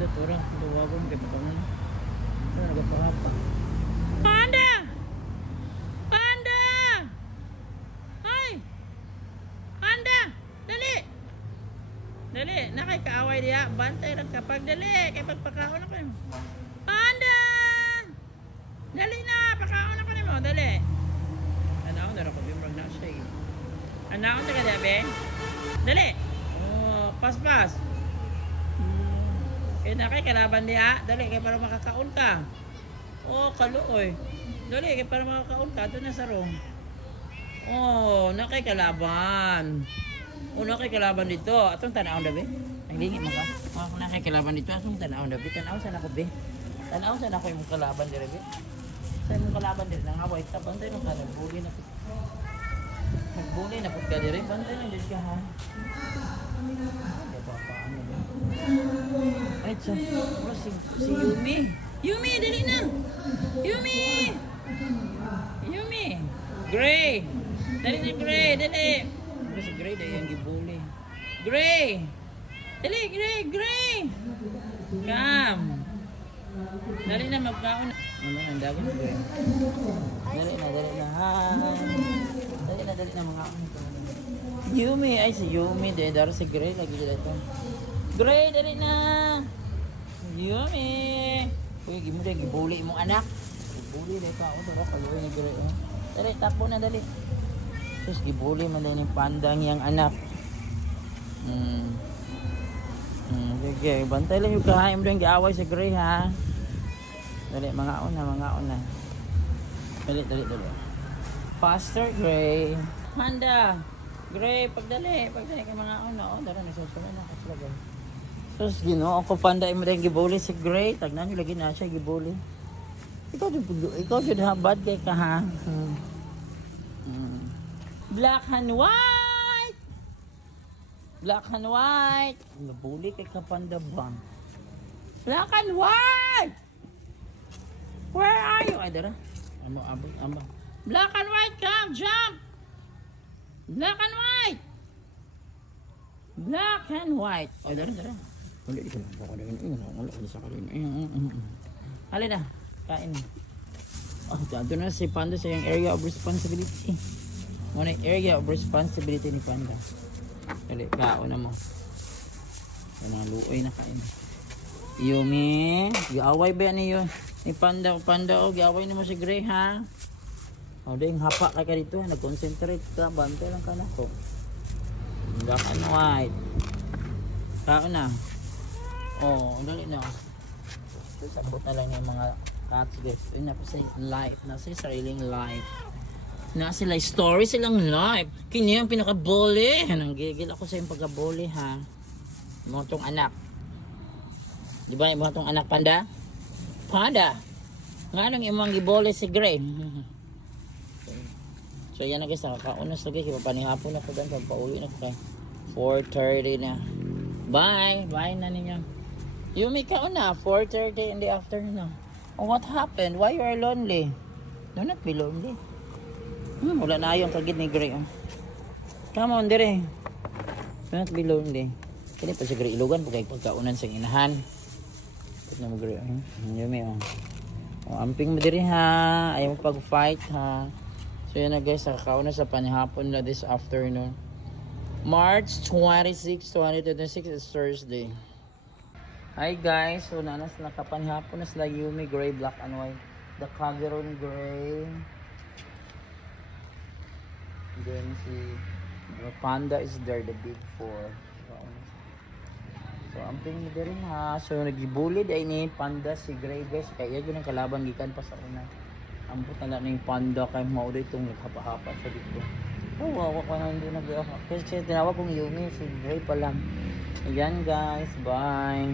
Panda tura, duwagon kay pakaman. Ano nagapahapa? Panda! Panda! Hoy! Panda! Dali! Dali, nakay kaaway diya. Bantay lang kapag dali. Kay pagpakaon ako yun. Panda! Dali na! Pakaon ako ni mo. Dali. Anaon na ako. Bimrag na siya eh. Anaon na ka dabi? Dali! Oh, pas-pas. Eh nakay kalaban diya. Dali, kay para makakaon ka. Oh, kaluoy. Dali, kay para makakaon ka. Doon na sa room. Oh, nakay kalaban. O nakay kalaban dito. Atong tanaw dabi. Ang lingi mo ka. Ako nakay kalaban dito. Atong tanaw dabi. Tanaw sana ko be. Tanaw sana ko yung kalaban dire be. Sa imong kalaban dire nang away ta bantay nang kanon. Buli na pud. Nagbuli na pud ka dire. Bantay nang dis ka ha. Ano ba paano ba? Ay, si Yumi. Yumi, dali na. Yumi. Yumi. Gray. Dali na Gray, dali. Si Gray dahil yung gibuli. Gray! Dali, Gray! Come! Dali na, magkaon na. Ano na, ang dagat, Gray. Dali na, Dali na, mga ako. Yumi, ay si Yumi. Dahil si Gray, lagi dito. Gray, dali na! Yumi! Uy, gibuli mong anak. Gibuli, dito ako. Pero kaluwi ni Gray. Dali, takbo na, dali. Terus gibuli man din yung pandang yang anak. Okay, bantay lang yung kahain mo yung giaway sa Gray ha. Dali, mga una. Dali. Faster Gray. Panda. Gray, pagdali kay mga una. Oh, dara nagsusunod na kaslagay. Terus Ginoo ko panda mo din gibuli si Gray. Tagnan niyo lagi na siya gibuli. Ikaw jud habad kay ka ha. Black and white! Nabuli kay Kapanda Bang. Black and white! Where are you? Ay, dara. Amo. Black and white, come, jump! Black and white! Ay, dara. Wala di ka lang. Wala ka sa kalin. Halin na. Kain. Oh, dito na si Panda sa yung area of responsibility. Muna area of responsibility ni Panda. Dali, kaon na mo. Yan ang luoy na kain. Yumi, giaway ba niyo ni Panda o giaway ni mo si Gray ha? O ding hapa ka dito, nag-concentrate ka, bantay lang ka na ko. Black and white. Kaon na. Oh, dali na. Sabot na lang yung mga cats guys. Ayun na po sa life, nasa sariling life. Na sila story silang live. Kini ang pinaka-bully. Nanggigil ako sa yung pagka-bully ha. Mo tong anak. Di ba mo tong anak Panda? Panda. Nga nang imong gibully si Gray. So yan na guys, nakakaunas na guys. Panihapon na ko gan pagpauwi na ko kay 4:30 na. Bye na ninyo. Yumi ka na 4:30 in the afternoon. Oh, what happened? Why you are lonely? Do not be lonely. Wala na yung kagid ni Gray. Come on, dire. Do not be lonely. Kini pa si Gray ilugan pagkay pagkaunan sa inahan. Pag na mo Gray. Yumi amping mo dire ha. Ayaw mo pag-fight ha. So yan na guys, nakakauna sa panihapon na this afternoon. March 26, 2026 is Thursday. Hi guys, so nanas nakapanihapon na sila Yumi, Gray, Black and White. The Calderon Gray. Then si Panda is there, the big four. So amping mo din ha. So nagibully ay ni Panda si Gray guys. Kaya yun ang kalaban gikan pa sa una. Ambot na lang yung Panda kay mauday itong naghapa-hapa sa dito. Oh, ako ka na hindi nag-iaka. Kasi tinawag kong Yumi, si Gray pa lang. Ayan guys, bye.